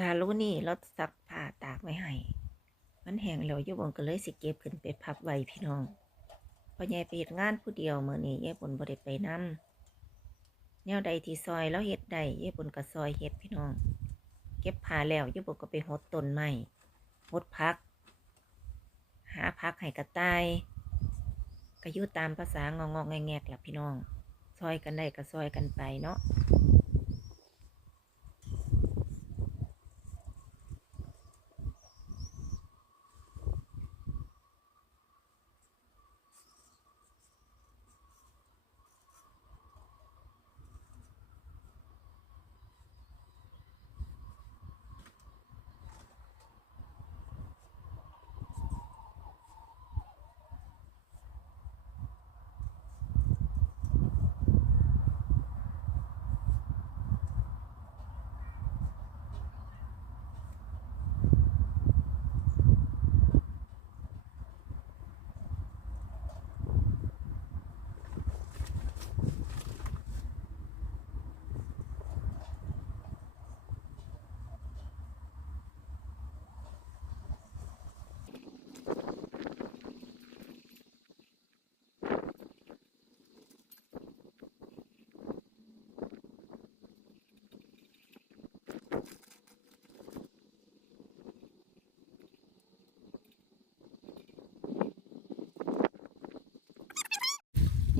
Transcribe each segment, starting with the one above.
กาลูนี่ราซักผ้าตากไว้ให้มันแห้งแล้วยายบนก็เลยสิเก็บขึ้นไปพับไว้พี่น้องพอยายไปเฮ็ดงานผู้เดียวเมื้อนี้ยายบนบ่ได้ไปนำแนวใดที่ซอยแล้วเฮ็ดได้ยายบนก็ซอยเฮ็ดพี่น้อง เก็บผ้าแล้วยายบนก็ไปหดต้นไม้หดพัก หาพักให้กระต่ายก็อยู่ตามภาษางองๆแงแงกล่ะพี่น้อง ซอยกันได้ก็ซอยกันไปเนาะ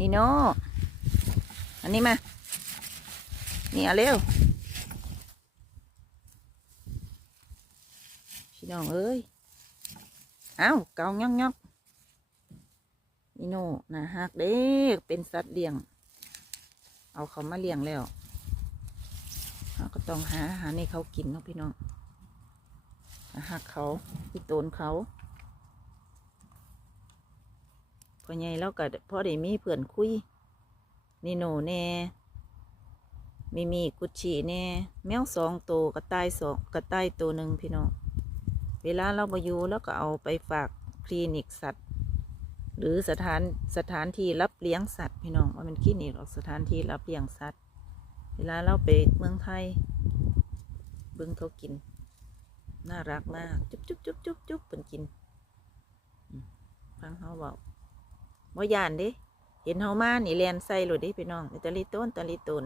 นี่โนอันนี้มา นี่เอาเร็ว พี่น้องเอ้ย เอ้าเกาย่องย่องนี่โนนะฮักเด้เป็นสัตว์เลี้ยง เอาเขามาเลี้ยงแล้วเราก็ต้องหาอาหารให้เขากินเนาะพี่น้องหักเขาพี่โตนเขา พอใหญ่แล้วก็พอได้มีเพื่อนคุยนี่โนแน่มีมีกุชชีแน่แมวสองตัวกระต่ายสองกระต่ายตัวหนึ่งพี่น้องเวลาเราไปอยู่แล้วก็เอาไปฝากคลินิกสัตว์ หรือสถานสถานที่รับเลี้ยงสัตว์พี่น้องว่ามันคลินิกหรอกสถานที่รับเลี้ยงสัตว์ เวลาเราไปเมืองไทยเบิ่งเขากิน น่ารักมาก จุ๊บจุ๊บจุ๊บจุ๊บจุ๊บเป็นกินฟังเขาบอก บ่ยานเด้เห็นเฮามานี่แลนใส่โลดเด้พี่น้องตะลิต้นตะลิต้น